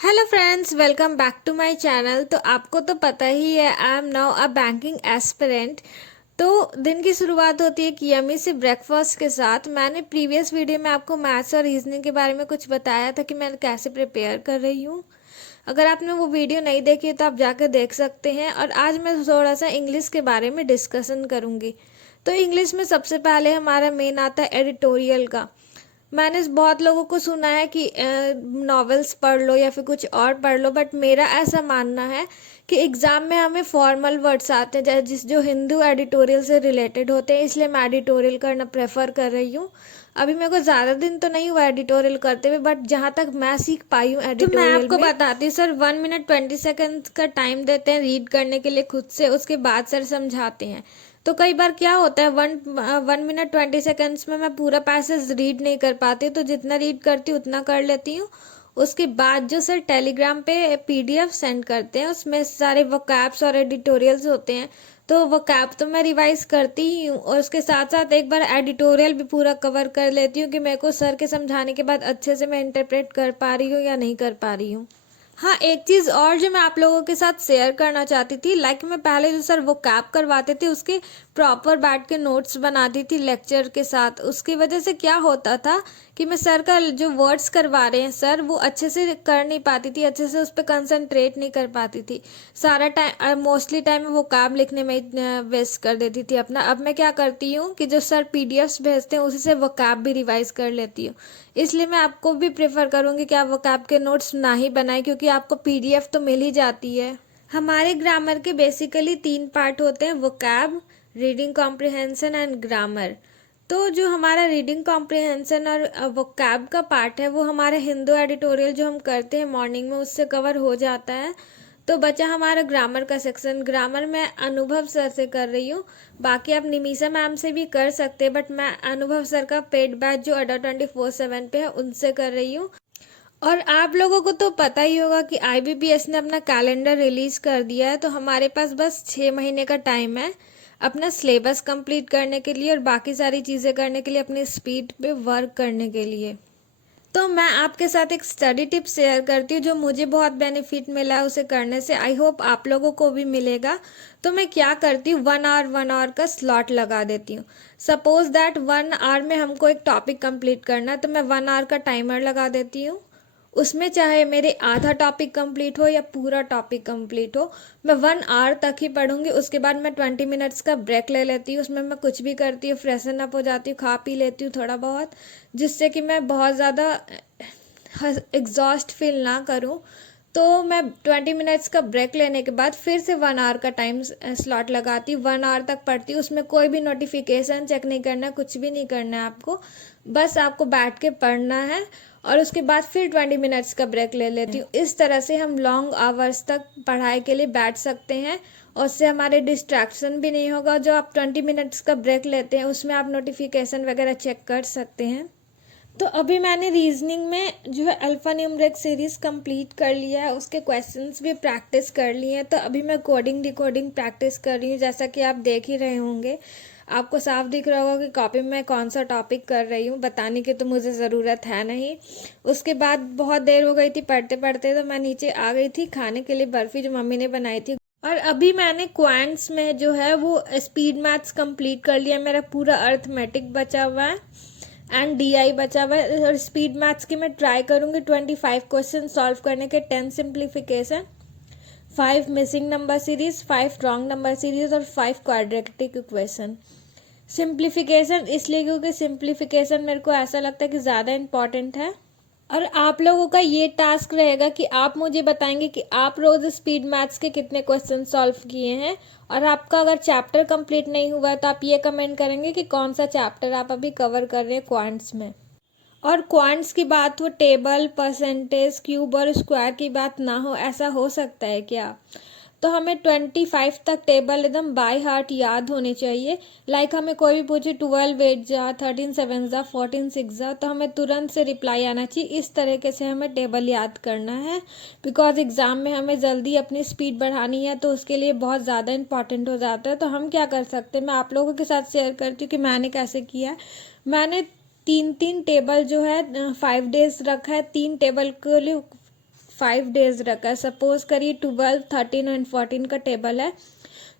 Hello friends, welcome back to my channel. तो आपको तो पता ही है, I am now a banking aspirant. तो दिन की शुरुआत होती है कि यम्मी से ब्रेकफास्ट के साथ। मैंने प्रीवियस वीडियो में आपको मैथ्स और रीजनिंग के बारे में कुछ बताया था कि मैं कैसे प्रिपेयर कर रही हूँ। अगर आपने वो वीडियो नहीं देखी तो आप जाकर देख सकते हैं। और आज मैं थोड़ा सा इंग्लिश के बारे में डिस्कशन करूँगी। तो इंग्लिश में सबसे पहले हमारा मेन आता है एडिटोरियल का। मैंने बहुत लोगों को सुना है कि नॉवेल्स पढ़ लो या फिर कुछ और पढ़ लो, बट मेरा ऐसा मानना है कि एग्ज़ाम में हमें फॉर्मल वर्ड्स आते हैं जो हिंदू एडिटोरियल से रिलेटेड होते हैं, इसलिए मैं एडिटोरियल करना प्रेफर कर रही हूँ। अभी मेरे को ज़्यादा दिन तो नहीं हुआ एडिटोरियल करते हुए, बट जहाँ तक मैं सीख पाई हूँ तो मैं आपको बताती हूँ। सर 1 मिनट 20 सेकेंड का टाइम देते हैं रीड करने के लिए खुद से, उसके बाद सर समझाते हैं। तो कई बार क्या होता है, 1 मिनट 20 सेकेंड्स में मैं पूरा पैसेज रीड नहीं कर पाती, तो जितना रीड करती हूँ उतना कर लेती हूँ। उसके बाद जो सर टेलीग्राम पे पीडीएफ सेंड करते हैं, उसमें सारे वोकैब्स और एडिटोरियल्स होते हैं। तो वोकैब तो मैं रिवाइज करती ही हूँ, और उसके साथ साथ एक बार एडिटोरियल भी पूरा कवर कर लेती हूँ कि मेरे को सर के समझाने के बाद अच्छे से मैं इंटरप्रेट कर पा रही हूँ या नहीं कर पा रही हूँ। हाँ, एक चीज़ और जो मैं आप लोगों के साथ शेयर करना चाहती थी, लाइक मैं पहले जो सर वो कैप करवाते थे उसके प्रॉपर बैठ के नोट्स बनाती थी लेक्चर के साथ। उसकी वजह से क्या होता था कि मैं सर का जो वर्ड्स करवा रहे हैं सर, वो अच्छे से कर नहीं पाती थी, अच्छे से उस पर कंसंट्रेट नहीं कर पाती थी। सारा टाइम मोस्टली टाइम वो काम लिखने में वेस्ट कर देती थी अपना। अब मैं क्या करती हूँ कि जो सर पीडीएफ्स भेजते हैं उसी से वो कैप भी रिवाइज कर लेती हूँ। इसलिए मैं आपको भी प्रेफर करूँगी कि आप वोकैब के नोट्स ना ही बनाएं, क्योंकि आपको पीडीएफ तो मिल ही जाती है। हमारे ग्रामर के बेसिकली 3 पार्ट होते हैं, vocab, reading comprehension and grammar. तो जो हमारा रीडिंग कॉम्प्रिहेंशन और वोकैब का पार्ट है वो हमारे हिंदू एडिटोरियल जो हम करते हैं मॉर्निंग में उससे कवर हो जाता है। तो बचा हमारा ग्रामर का सेक्शन। ग्रामर मैं अनुभव सर से कर रही हूँ, बाकी आप निमिषा मैम से भी कर सकते हैं, बट मैं अनुभव सर का पेड बैच जो अडा 24/7 पे है उनसे कर रही हूँ। और आप लोगों को तो पता ही होगा कि आईबीपीएस ने अपना कैलेंडर रिलीज कर दिया है, तो हमारे पास बस 6 महीने का टाइम है अपना सिलेबस कंप्लीट करने के लिए और बाकी सारी चीज़ें करने के लिए, अपनी स्पीड पे वर्क करने के लिए। तो मैं आपके साथ एक स्टडी टिप शेयर करती हूँ जो मुझे बहुत बेनिफिट मिला है उसे करने से। आई होप आप लोगों को भी मिलेगा। तो मैं क्या करती हूँ, 1 आवर का स्लॉट लगा देती हूँ। सपोज दैट 1 आवर में हमको एक टॉपिक कंप्लीट करना है, तो मैं 1 आवर का टाइमर लगा देती हूँ। उसमें चाहे मेरे आधा टॉपिक कंप्लीट हो या पूरा टॉपिक कंप्लीट हो, मैं 1 आवर तक ही पढ़ूंगी। उसके बाद मैं 20 मिनट्स का ब्रेक ले लेती हूँ, उसमें मैं कुछ भी करती हूँ, फ्रेशन अप हो जाती हूँ, खा पी लेती हूँ थोड़ा बहुत, जिससे कि मैं बहुत ज़्यादा एग्जॉस्ट फील ना करूँ। तो मैं 20 मिनट्स का ब्रेक लेने के बाद फिर से 1 आवर का टाइम स्लॉट लगाती हूँ, 1 आवर तक पढ़ती हूँ। उसमें कोई भी नोटिफिकेशन चेक नहीं करना, कुछ भी नहीं करना है आपको, बस आपको बैठ के पढ़ना है। और उसके बाद फिर 20 मिनट्स का ब्रेक ले लेती हूँ। इस तरह से हम लॉन्ग आवर्स तक पढ़ाई के लिए बैठ सकते हैं, और उससे हमारे डिस्ट्रैक्शन भी नहीं होगा। जो आप 20 मिनट्स का ब्रेक लेते हैं उसमें आप नोटिफिकेशन वगैरह चेक कर सकते हैं। तो अभी मैंने रीजनिंग में जो है अल्फ़ा न्यूमरिक सीरीज़ कंप्लीट कर लिया है, उसके क्वेश्चंस भी प्रैक्टिस कर लिए हैं। तो अभी मैं कोडिंग डिकोडिंग प्रैक्टिस कर रही हूँ, जैसा कि आप देख ही रहे होंगे। आपको साफ दिख रहा होगा कि कॉपी में कौन सा टॉपिक कर रही हूँ, बताने की तो मुझे ज़रूरत है नहीं। उसके बाद बहुत देर हो गई थी पढ़ते पढ़ते, तो मैं नीचे आ गई थी खाने के लिए बर्फ़ी जो मम्मी ने बनाई थी। और अभी मैंने क्वांट्स में जो है वो स्पीड मैथ्स कंप्लीट कर लिया, मेरा पूरा अर्थमेटिक बचा हुआ है एंड डीआई बचा हुआ है। और स्पीड मैथ्स की मैं ट्राई करूँगी 25 क्वेश्चन सॉल्व करने के, 10 simplification, 5 missing number series, 5 wrong number series और 5 क्वाड्रेटिक इक्वेशन। सिंप्लीफिकेशन इसलिए क्योंकि सिंप्लीफिकेशन मेरे को ऐसा लगता है कि ज़्यादा इम्पॉर्टेंट है। और आप लोगों का ये टास्क रहेगा कि आप मुझे बताएंगे कि आप रोज स्पीड मैथ्स के कितने क्वेश्चन सॉल्व किए हैं। और आपका अगर चैप्टर कंप्लीट नहीं हुआ है तो आप ये कमेंट करेंगे कि कौन सा चैप्टर आप अभी कवर कर रहे हैं क्वांट्स में। और क्वांट्स की बात हो, टेबल, परसेंटेज, क्यूब और स्क्वायर की बात ना हो, ऐसा हो सकता है क्या? तो हमें 25 तक टेबल एकदम बाय हार्ट याद होनी चाहिए। लाइक हमें कोई भी पूछे 12 8 जा, 13 7 जा, 14 6 जा, तो हमें तुरंत से रिप्लाई आना चाहिए। इस तरीके से हमें टेबल याद करना है, बिकॉज एग्ज़ाम में हमें जल्दी अपनी स्पीड बढ़ानी है, तो उसके लिए बहुत ज़्यादा इंपॉर्टेंट हो जाता है। तो हम क्या कर सकते हैं, मैं आप लोगों के साथ शेयर करती हूँ कि मैंने कैसे किया। मैंने 3 3 टेबल जो है 5 डेज रखा है, 3 टेबल के लिए 5 डेज रखा है। सपोज करिए 12, 13 एंड 14 का टेबल है,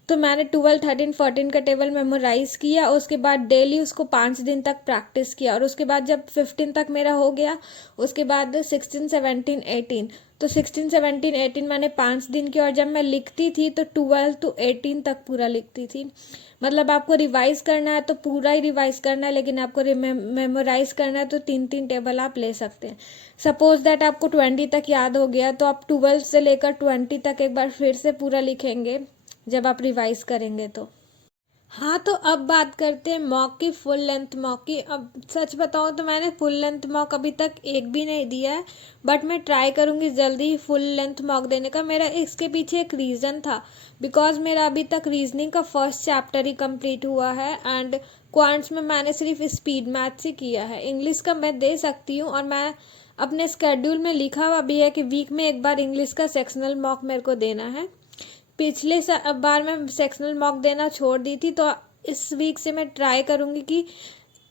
तो मैंने 12, 13, 14 का टेबल मेमोराइज किया, उसके बाद डेली उसको 5 दिन तक प्रैक्टिस किया, और उसके बाद जब 15 तक मेरा हो गया, उसके बाद 16, 17, 18, तो 16, 17, 18 मैंने 5 दिन की, और जब मैं लिखती थी तो 12 to 18 तक पूरा लिखती थी। मतलब आपको रिवाइज करना है तो पूरा ही रिवाइज करना है, लेकिन आपको मेमोराइज करना है तो 3-3 टेबल आप ले सकते हैं। सपोज दैट आपको 20 तक याद हो गया, तो आप 12 से लेकर 20 तक एक बार फिर से पूरा लिखेंगे जब आप रिवाइज करेंगे तो। हाँ, तो अब बात करते हैं मॉक की, फुल लेंथ मॉक की। अब सच बताऊँ तो मैंने फुल लेंथ मॉक अभी तक एक भी नहीं दिया है, बट मैं ट्राई करूँगी जल्दी ही फुल लेंथ मॉक देने का। मेरा इसके पीछे एक रीज़न था, बिकॉज मेरा अभी तक रीजनिंग का फर्स्ट चैप्टर ही कंप्लीट हुआ है, एंड क्वांट्स में मैंने सिर्फ स्पीड मैथ से किया है। इंग्लिश का मैं दे सकती हूँ, और मैं अपने स्केड्यूल में लिखा हुआ भी है कि वीक में एक बार इंग्लिश का सेक्शनल मॉक मेरे को देना है। पिछले बार मैं सेक्शनल मॉक देना छोड़ दी थी, तो इस वीक से मैं ट्राई करूँगी कि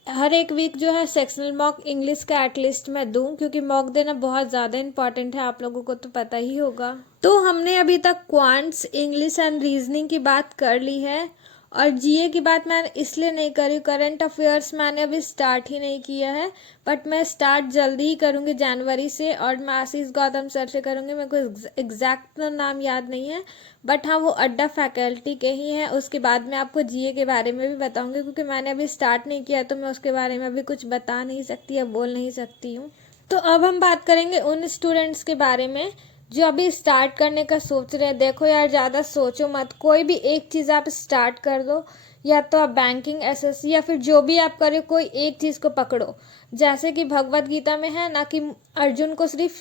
हर एक वीक जो है सेक्शनल मॉक इंग्लिश का एटलीस्ट मैं दूं, क्योंकि मॉक देना बहुत ज़्यादा इंपॉर्टेंट है, आप लोगों को तो पता ही होगा। तो हमने अभी तक क्वांट्स, इंग्लिश एंड रीजनिंग की बात कर ली है, और जीए की बात मैंने इसलिए नहीं करी, करंट अफेयर्स मैंने अभी स्टार्ट ही नहीं किया है, बट मैं स्टार्ट जल्दी ही करूँगी जनवरी से, और मैं आशीष गौतम सर से करूँगी। मेरे को एग्जैक्ट नाम याद नहीं है, बट हाँ वो अड्डा फैकल्टी के ही हैं। उसके बाद मैं आपको जीए के बारे में भी बताऊँगी, क्योंकि मैंने अभी स्टार्ट नहीं किया, तो मैं उसके बारे में अभी कुछ बता नहीं सकती या बोल नहीं सकती हूँ। तो अब हम बात करेंगे उन स्टूडेंट्स के बारे में जो अभी स्टार्ट करने का सोच रहे हैं। देखो यार, ज़्यादा सोचो मत, कोई भी एक चीज़ आप स्टार्ट कर दो, या तो आप बैंकिंग, एसएससी, या फिर जो भी आप करो, कोई एक चीज़ को पकड़ो। जैसे कि भगवत गीता में है ना कि अर्जुन को सिर्फ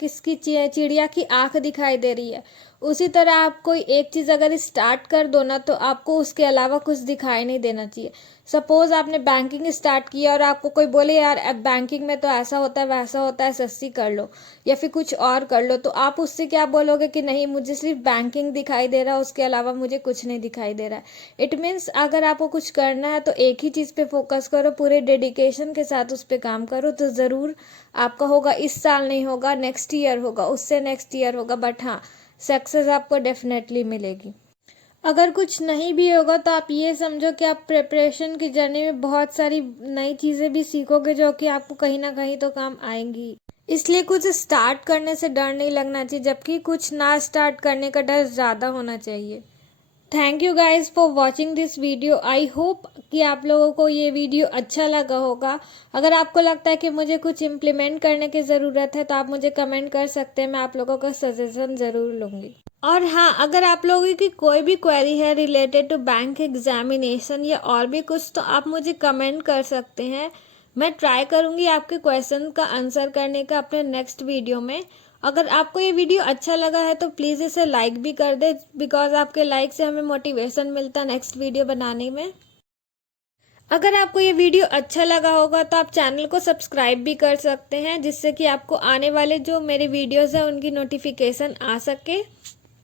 किसकी चिड़िया की आंख दिखाई दे रही है, उसी तरह आप कोई एक चीज़ अगर स्टार्ट कर दो ना, तो आपको उसके अलावा कुछ दिखाई नहीं देना चाहिए। सपोज आपने बैंकिंग स्टार्ट किया, और आपको कोई बोले यार अब बैंकिंग में तो ऐसा होता है वैसा होता है, एसएससी कर लो या फिर कुछ और कर लो, तो आप उससे क्या बोलोगे कि नहीं, मुझे सिर्फ बैंकिंग दिखाई दे रहा है, उसके अलावा मुझे कुछ नहीं दिखाई दे रहा है। इट मीन्स अगर आपको कुछ करना है तो एक ही चीज़ पे फोकस करो, पूरे डेडिकेशन के साथ उस पर काम करो, तो ज़रूर आपका होगा। इस साल नहीं होगा, नेक्स्ट ईयर होगा, उससे नेक्स्ट ईयर होगा, बट हाँ सक्सेस आपको डेफिनेटली मिलेगी। अगर कुछ नहीं भी होगा तो आप ये समझो कि आप प्रिपरेशन की जर्नी में बहुत सारी नई चीज़ें भी सीखोगे, जो कि आपको कहीं ना कहीं तो काम आएंगी। इसलिए कुछ स्टार्ट करने से डर नहीं लगना चाहिए, जबकि कुछ ना स्टार्ट करने का डर ज़्यादा होना चाहिए। Thank you guys for watching this video. I hope कि आप लोगों को ये वीडियो अच्छा लगा होगा। अगर आपको लगता है कि मुझे कुछ इम्प्लीमेंट करने की ज़रूरत है तो आप मुझे कमेंट कर सकते हैं, मैं आप लोगों का सजेशन ज़रूर लूँगी। और हाँ, अगर आप लोगों की कोई भी क्वेरी है रिलेटेड टू बैंक एग्जामिनेशन या और भी कुछ, तो आप मुझे कमेंट कर सकते हैं। मैं ट्राई करूँगी आपके क्वेश्चन का आंसर करने का अपने नेक्स्ट वीडियो में। अगर आपको ये वीडियो अच्छा लगा है तो प्लीज़ इसे लाइक भी कर दे, बिकॉज आपके लाइक से हमें मोटिवेशन मिलता है नेक्स्ट वीडियो बनाने में। अगर आपको ये वीडियो अच्छा लगा होगा तो आप चैनल को सब्सक्राइब भी कर सकते हैं, जिससे कि आपको आने वाले जो मेरे वीडियोस हैं उनकी नोटिफिकेशन आ सके।